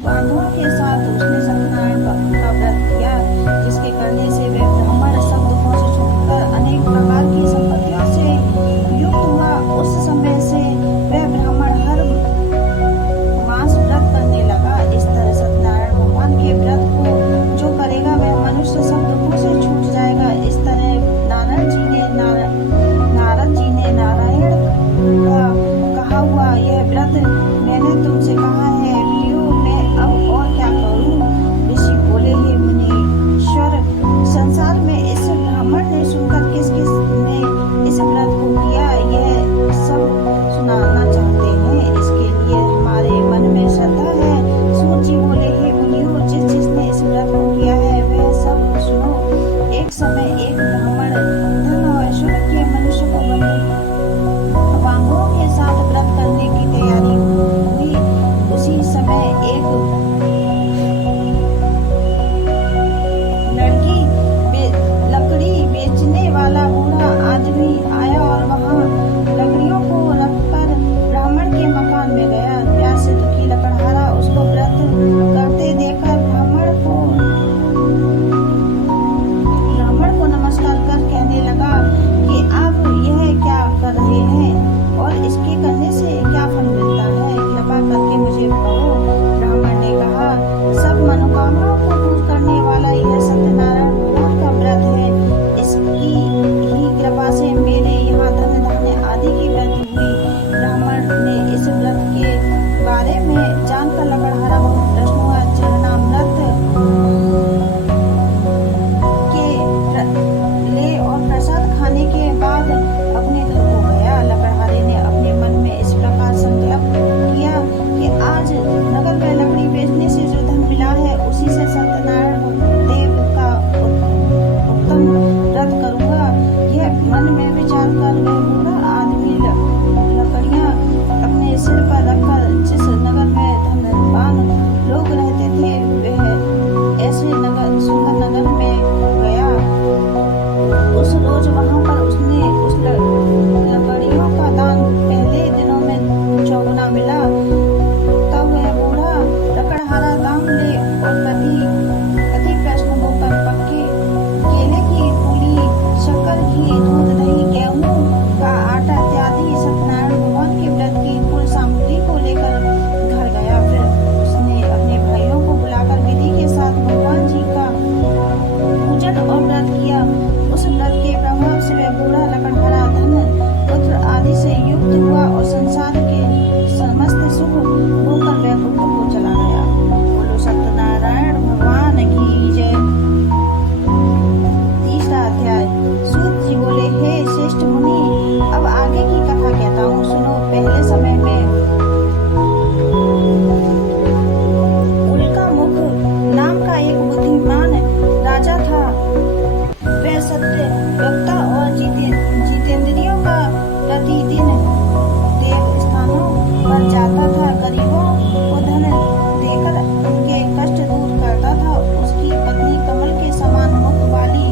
बांधवों के साथ उसने सत्यनारायण का व्रत किया, जिसके करने से वह ब्राह्मण सब दुखों से छूटकर अनेक प्रकार की संपत्तियों से युक्त हुआ। उस समय से वह ब्राह्मण हर मास व्रत करने लगा। इस तरह सत्यनारायण भगवान के व्रत को जो करेगा वह मनुष्य सब दुखों से छूट जाएगा। इस तरह नारद जी ने नारायण का कहा हुआ यह व्रत मैंने तुमसे कहा है प्रियो, मैं अब और क्या करूं? ऋषि बोले, हे मुनीश्वर, संसार में इस ब्राह्मण ने सुनकर किस किस ने इस व्रत को किया यह सब सुनाना चाहते हैं। इसके लिए हमारे मन में श्रद्धा है। सूत जी बोले, हे मुनियो, जिसने इस व्रत को किया है वह सब सुनो। एक समय एक ब्राह्मण धन और ऐश्वर्य के मनुष्य को बांधवों के साथ व्रत करने की तैयारी हुई। उसी समय एक लकड़ी बेचने वाला बूढ़ा आदमी आया और वहां लकड़ियों को रखकर ब्राह्मण के मकान में गया। प्यास से दुखी लकड़हारा उसको व्रत करते देखकर ब्राह्मण को नमस्कार कर कहने लगा कि आप यह क्या कर रहे हैं और इसके करने से क्या फल मिलता है? कृपा करके मुझे कहो। ब्राह्मण ने कहा, सब मनोकामनाओं को दूर करने वाला यह सत्यनारायण भगवान का व्रत है। इसकी ही कृपा से मेरे यहाँ धन धान्य आदि की वृद्धि हुई। ब्राह्मण ने इस व्रत के बारे में जानकर लकड़हारा बहुत प्रश्न हुआ। चरणामृत के ले और प्रसाद खाने के बाद अपने घर को गया। लकड़हारे ने अपने मन में इस प्रकार संकल्प किया कि आज नगर में लकड़ी बेचने से जो धन मिला है उसी से सत्यनारायण देव का उत्तम व्रत करूंगा। यह मन में विचार कर वह बूढ़ा आदमी लकड़ियां अपने सिर पर रखकर जिस नगर में धनवान लोग रहते थे वह ऐसे सुंदर नगर में गया। उस रोज वहां पर उसने उस लकड़ियों का दान पहले दिनों में चौगुना मिला। तब वह बूढ़ा लकड़हारा दाम ले और कति प्रश्न होकर पक्के केले की पूली, शक्कर, घी, दूध, दही, गेहूं का आटा इत्यादि सत्यनारायण भगवान के व्रत की कुल सामग्री को लेकर घर गया। फिर उसने अपने भाइयों को बुलाकर विधि के साथ भगवान जी का पूजन और व्रत किया। उस व्रत के प्रभाव से वह बूढ़ा लकड़हारा धन, पुत्र आदि से युक्त हुआ और संसार के समस्त सुख होकर वैकुंठ को चला गया। बोलो सत्यनारायण भगवान की जय। तीसरा अध्याय। सूत जी बोले, हे श्रेष्ठ मुनि, अब आगे की कथा कहता हूँ, सुनो। पहले समय में उल्कामुख नाम का एक बुद्धिमान राजा था। वह सत्य वक्ता और जितेंद्रियों का प्रतिदिन देव स्थानों पर जाता था। गरीबों को धन देकर उनके कष्ट दूर करता था। उसकी पत्नी कमल के समान मुख वाली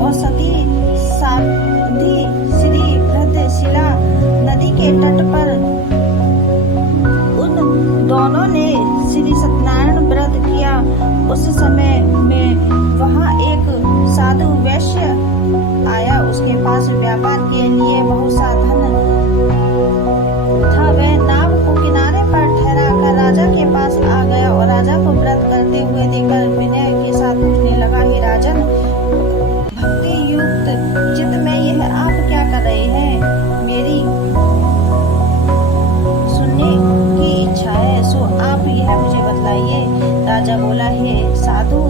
और सती साध्वी श्री भद्रशिला नदी के तट पर उन दोनों ने श्री सत्यनारायण व्रत किया। उस समय में वहां एक साधु वैश्य आया। उसके पास व्यापार के लिए बहुत सा धन था। वह नाव को किनारे पर ठहरा कर राजा के पास आ गया और राजा को व्रत करते हुए देखकर विनय के साथ पूछने लगा, हे राजन, भक्ति युक्त चित्त में यह आप क्या कर रहे हैं? मेरी सुनने की इच्छा है, सो आप यह मुझे बतलाइए। राजा बोला, हे साधु,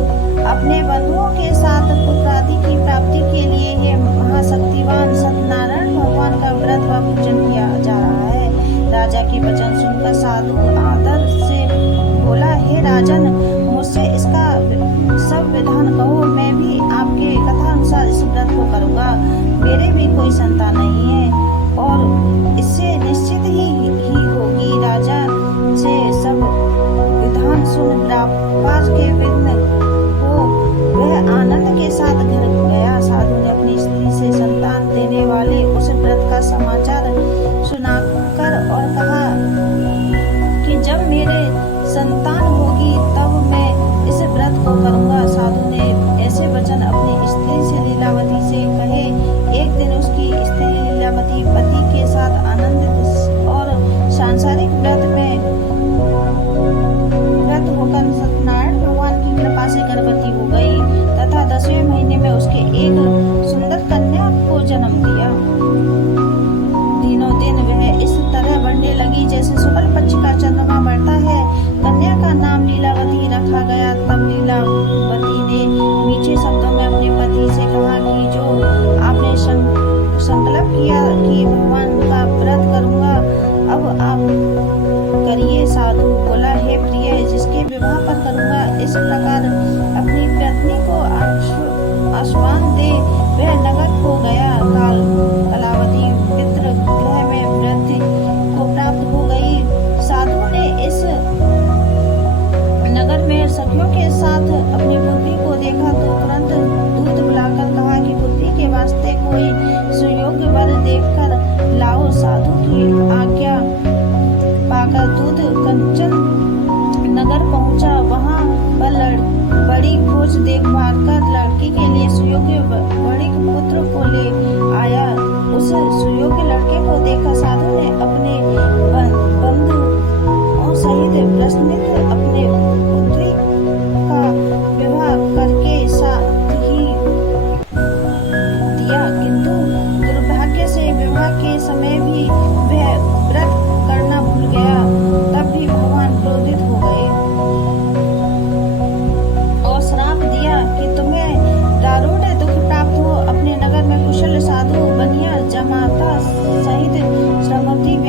अपने बंधुओं के साथ पुत्र आदि की प्राप्ति के लिए ये महाशक्तिवान सत्यनारायण भगवान का व्रत व पूजन किया जा रहा है। राजा के वचन सुनकर साधु आदर से बोला, हे राजन, मुझसे इसका सब विधान कहो, मैं भी आपके कथानुसार इस व्रत को करूंगा। मेरे भी कोई संतान नहीं है और इससे निश्चित ही होगी। राजा से सब विधान सुन व्यापार के विघ्न हो वह आनंद के साथ घर गया। साधु ने अपनी स्त्री से संतान देने वाले उस व्रत का समाचार सुना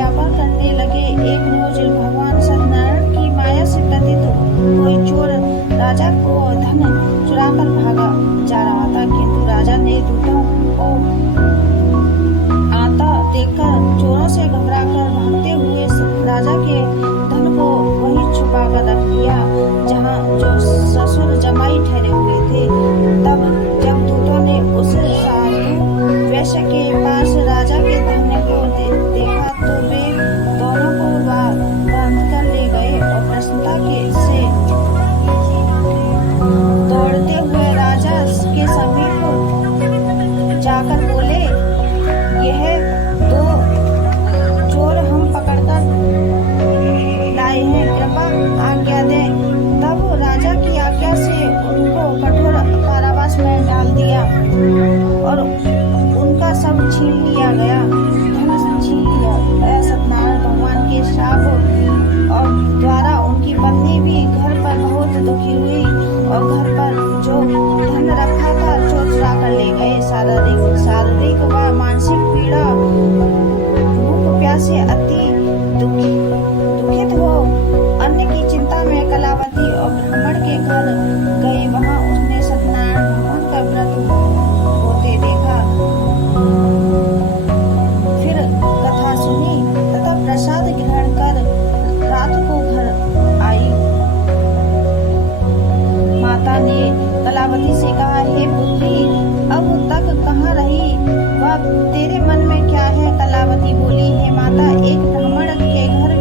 व्यापार करने लगे। एक रोज भगवान सत्यनारायण की माया से प्रतीत कोई चोर राजा को धन चुराकर भागा जा रहा था, किंतु राजा ने दूतों को आता देखकर चोरों से घबराकर भागते हुए राजा के धन को वहीं छुपा कर रख दिया जहाँ जो ससुर जमाई ठहरे हुए थे। तब जब दूतों ने उस साधु वैश्य के पास राजा के धन को देखा तो वे दोनों को बांध कर ले गए और प्रसन्नता से दौड़ते हुए राजा के समीप जाकर बोले, यह दो चोर हम पकड़कर लाए हैं, कृपा आज्ञा दें। तब राजा की आज्ञा से उनको कठोर कारावास में डाल दिया और उनका सब छीन लिया गया, धन छीन लिया गया। सत्यनारायण भगवान के श्राप और द्वारा उनकी पत्नी भी घर पर बहुत दुखी हुई और घर पर जो धन रखा था चोर चुरा कर ले गए। शारीरिक व मानसिक पीड़ा, भूख प्यास से अति दुखित हो अन्न की चिंता में कलावती और ब्राह्मण के घर गई। वहां उसने सत्यनारायण भगवान का व्रत होते देखा, फिर कथा सुनी तथा प्रसाद ग्रहण कर रात को घर आई। माता ने कलावती से कहा, हे पुत्री, अब तक कहाँ रही, वह तेरे मन में क्या है? कलावती बोली, हे माता, एक ब्राह्मण के घर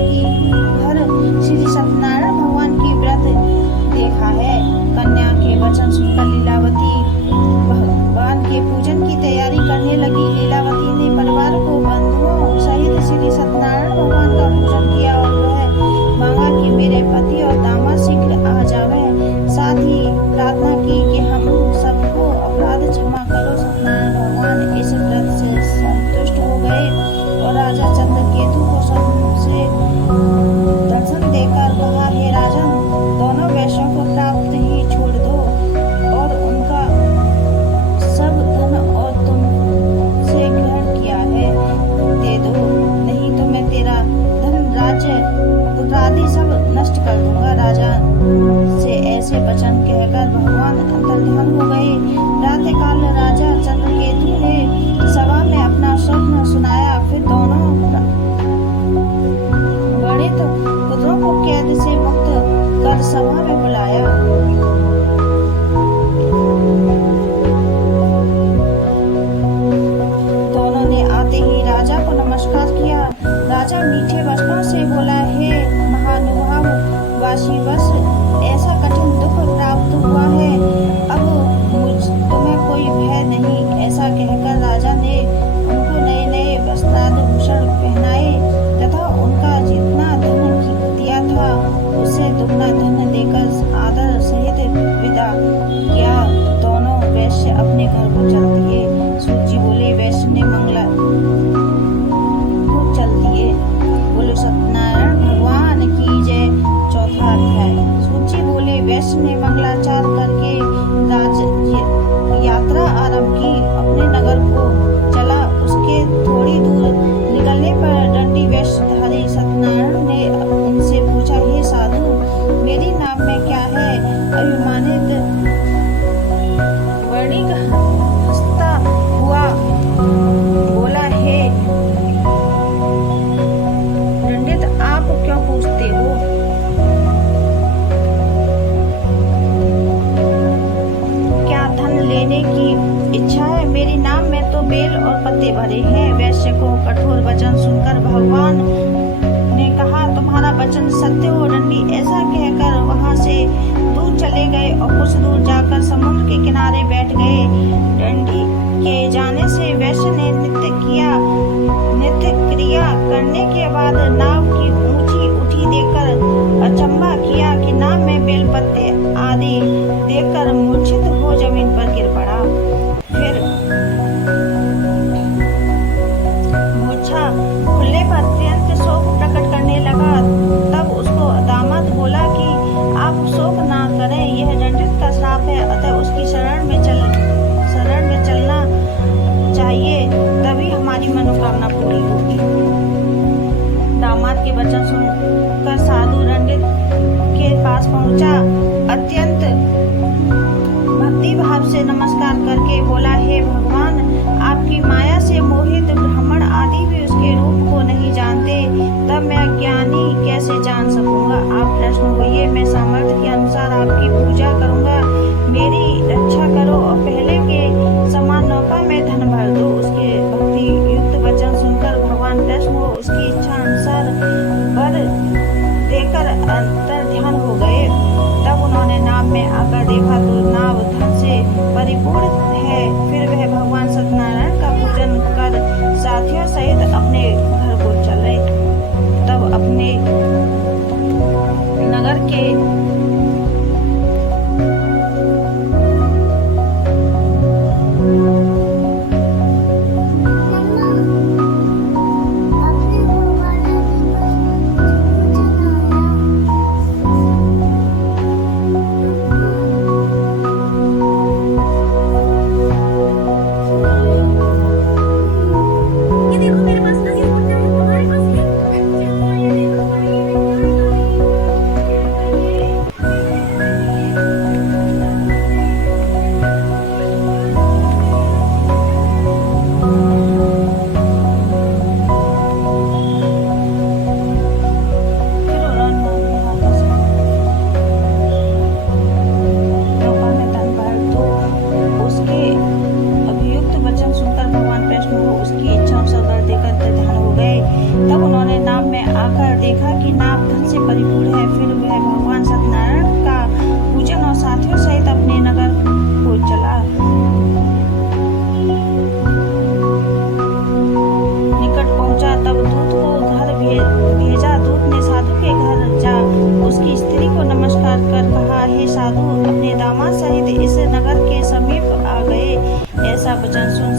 श्री सत्यनारायण भगवान की व्रत देखा है। कन्या के वचन सुनकर लीलावती भगवान के पूजन की तैयारी करने लगी। लीलावती ने परिवार को बंधुओं सहित श्री सत्यनारायण भगवान का पूजन किया और वह मांगा कि मेरे पति और दामाद शीघ्र आ जावे। साथ ही प्रार्थना की कि हम सबको अपराध क्षमा करो। सत्यनारायण भगवान इस व्रत से संतुष्ट हो गए और राजा चंद्रकेतु को से दर्शन देकर कहा, हे राजन, दोनों वैश्यों को प्राप्त ही छोड़ दो और उनका सब धन और तुमसे ग्रहण किया है दे दो, नहीं तो मैं तेरा धन राज्य पुत्रादि सब नष्ट कर दूंगा। राजा से ऐसे वचन कहकर भगवान अंतर्ध्यान हो गए। प्रातःकाल राजा चंद्रकेतु ने सभा में अपना स्वप्न सुनाया, फिर दोनों गणित पुत्रों को कैद से मुक्त कर सभा में बुलाया। दोनों ने आते ही राजा को नमस्कार किया। राजा मीठे वचनों से बोला, हे महानुभाव वाशीवश, ऐसा कठिन दुख प्राप्त हुआ है, अब तुम्हें कोई भय नहीं। ऐसा कहकर राजा ने उनको नए नए वस्त्राभूषण पहनाए तथा उनका जितना धन दिया था उससे दुगना धन देकर आदर सहित विदा किया। दोनों वैश्य अपने घर को चल दिए। सूत जी बोले, वैश्य ने मंगला को चल दिए। बोले सत्यनारायण भगवान की जय। चौथा अध्याय। सूत जी बोले, वैश्य ने मंगलाचार करके यात्रा आरंभ की, अपने नगर को चला। उसके थोड़ी दूर निकलने पर दंडी वेशधारी सत्यनारायण ने उनसे पूछा, हे साधु, मेरी नाम में क्या है? अभिमानित वर्णिक हंसता हुआ बोला, हे पंडित, आप क्यों पूछते हो? क्या धन लेने की इच्छा है? मेरी नाम में तो बेल और पत्ते भरे हैं। वैश्य को कठोर वचन सुनकर भगवान ने कहा, तुम्हारा वचन सत्य हो दंडी। ऐसा कहकर वहां से दूर चले गए और कुछ दूर जाकर समुद्र के किनारे बैठ गए। दंडी के जाने से वैश्य ने नित्य क्रिया करने के बाद नाव की ऊंची उठी देखकर अचंभा किया कि नाव में बेल पत्ते आदि देखकर मूर्छित हो जमीन पर गिर पड़ा। फिर मूर्छा खुलने पर अत्यंत शोक प्रकट करने लगा। तब उसको दामाद बोला कि आप शोक ना करें, यह दंडित का श्राप है, अतः उसकी शरण में चलना चाहिए, तभी हमारी मनोकामना पूरी होगी। मैं अज्ञानी कैसे जान सकूंगा? आप प्रश्न होइए, मैं सामर्थ्य के अनुसार आपकी पूजा करूंगा, मेरी रक्षा करो और पहले के समान नौका में धन भर दो। उसके भक्ति युक्त वचन सुनकर भगवान कृष्ण को उसकी इच्छा अनुसार वर देकर अंतर ध्यान हो गए। तब उन्होंने नाव में आकर देखा तो नाव धन से परिपूर्ण है। फिर वह भगवान सत्यनारायण का पूजन कर साथियों सहित अपने घर को चले। तब अपने नगर के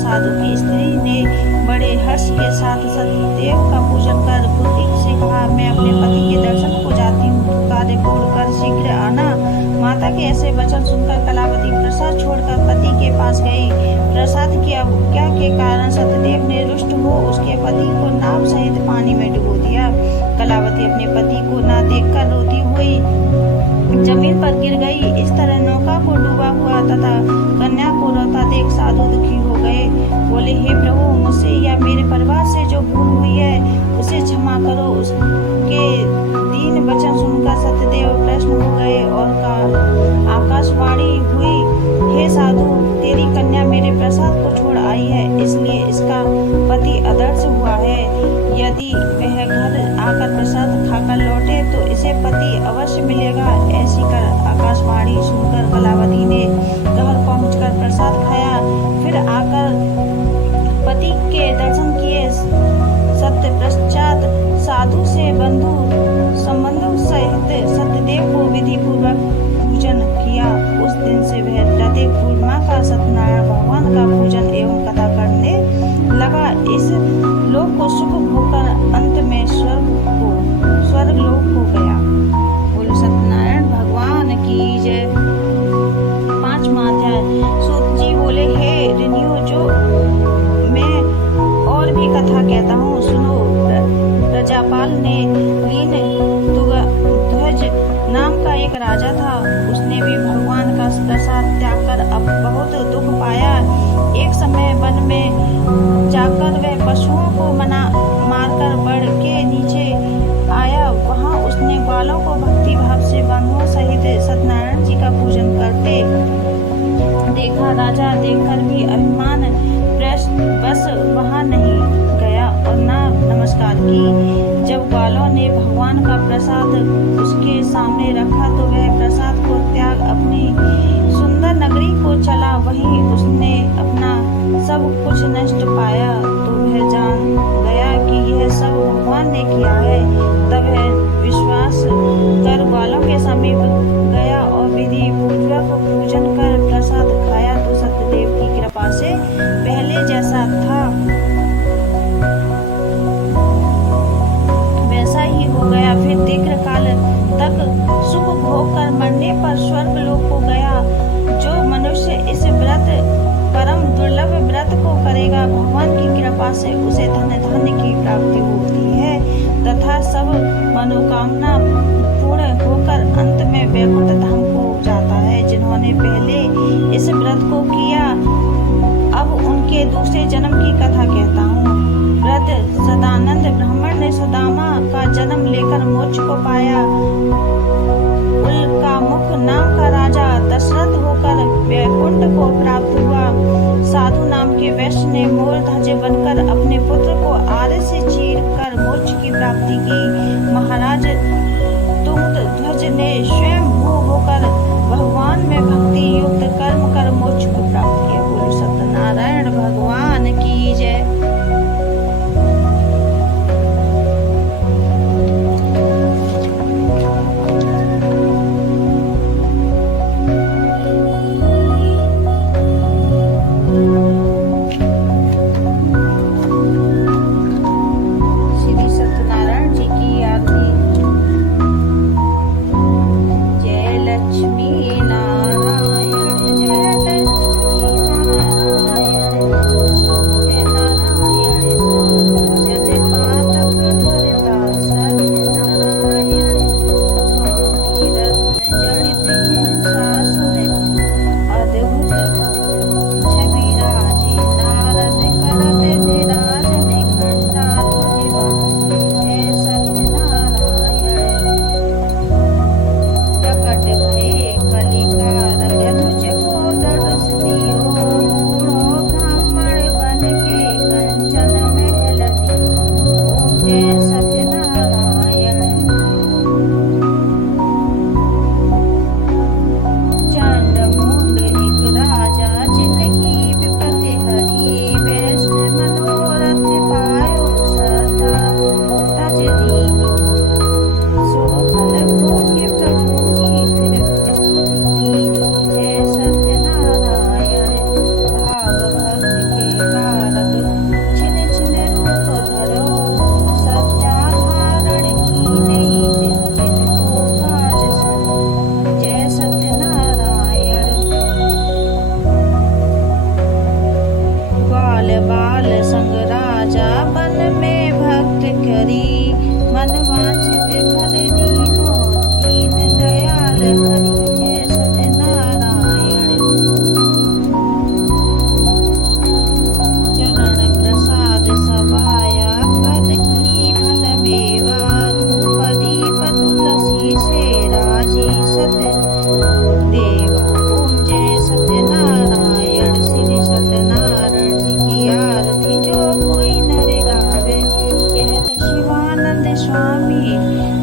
साधु की स्त्री ने बड़े हर्ष के साथ सत्यदेव का पूजन कर पुत्री से कहा, मैं अपने पति के दर्शन को जाती हूँ, कार्य पूर्ण कर शीघ्र आना। माता के ऐसे वचन सुनकर कलावती प्रसाद छोड़कर पति के पास गई। प्रसाद की अवज्ञा के कारण सत्यदेव ने रुष्ट हो उसके पति को नाव सहित पानी में डुबो दिया। कलावती अपने पति को न देखकर रोती हुई जमीन पर गिर गई। इस तरह नौका को डूबा हुआ तथा कन्या को रोता देख साधु दुखी हो गए। बोले, हे प्रभु, मुझसे या मेरे परिवार से जो भूल हुई है उसे क्षमा करो। उसके दीन वचन सुनकर सत्यदेव प्रसन्न हो गए और आकाशवाणी हुई, हे साधु, तेरी कन्या मेरे प्रसाद को छोड़ आई है, इसलिए इसका पति अदर्श हुआ है। यदि वह घर आकर प्रसाद खाकर लौटे तो इसे पति अवश्य मिलेगा। ऐसी कर आकाशवाणी सुनकर कलावती ने घर पहुंचकर प्रसाद खाया। फिर आकर पति के दर्शन किए। सत्य पश्चात साधु से बंधु संबंधों सहित सत्यदेव को विधि पूर्वक पूजन किया। उस दिन से वह प्रत्येक पूर्णिमा का सत्यनारायण भगवान का पूजन एवं कथा करने लगा। इस लोक को सुख भोगकर अंत में स्वर्ग लोक हो गया। बोलो सत्यनारायण भगवान की जय। 5वां अध्याय। सूत जी बोले, हे ऋषियों, जो मैं और भी कथा कहता हूँ सुनो। प्रजापाल ने लीन ध्वज नाम का एक राजा था। उसने भी भगवान का प्रसाद त्याग कर अब बहुत दुख पाया। एक समय वन में जाकर वह पशुओं को मारकर बढ़ के नीचे आया। वहां उसने ग्वालों को भक्ति भाव से बंधुओं सहित सत्यनारायण जी का पूजन करते देखा। राजा देखकर भी अभिमान बस वहां नहीं गया और न नमस्कार की। जब ग्वालों ने भगवान का प्रसाद उसके सामने रखा तो वह प्रसाद को त्याग अपनी सुंदर नगरी को चला। वहीं उसने अपना सब कुछ नष्ट पाया तो वह जान गया कि यह सब भगवान ने किया है। तब वह विश्वास कर ग्वालों के समीप गया और विधि पूर्वक पूजन कर प्रसाद खाया तो सत्यदेव की कृपा से पहले जैसा था वैसा ही हो गया। फिर दीर्घ काल तक सुख भोग कर मरने पर स्वर्ग लोक को गया। जो मनुष्य इस व्रत परम दुर्लभ व्रत को करेगा, भगवान की कृपा से उसे धन धान्य की प्राप्ति होती है तथा सब मनोकामना पूर्ण होकर अंत में वैकुंठ धाम को जाता है। जिन्होंने पहले इस व्रत को किया, अब उनके दूसरे जन्म की कथा कहता हूँ। व्रत बाद सदानंद ब्राह्मण ने सुदामा का जन्म लेकर मोक्ष को पाया। उल्कामुख नाम का राजा दशरथ होकर वैकुंठ को प्राप्त हुआ। साधु नाम के वैश्य ने मोर ध्वज बनकर अपने पुत्र को आरे से चीर कर मोक्ष की प्राप्ति की। महाराज तुंगध्वज ने स्वयं भू होकर भगवान में भक्ति युक्त कर्म कर मोक्ष को प्राप्त किया। बोलो सत्यनारायण भगवान की जय। बाल संग राजा बन में भक्त करी, मन वांछित फल दीनो दीन दयाल हरि। जय सत्यनारायण। चरण प्रसाद सभाया पद की फल मेवा, धूप दीप तुलसी से राजी सत्य देवा। ओम जय सत्यनारायण। श्री सत्यनारायण जी की आरती जो कोई नर गावे, कहत शिवानंद स्वामी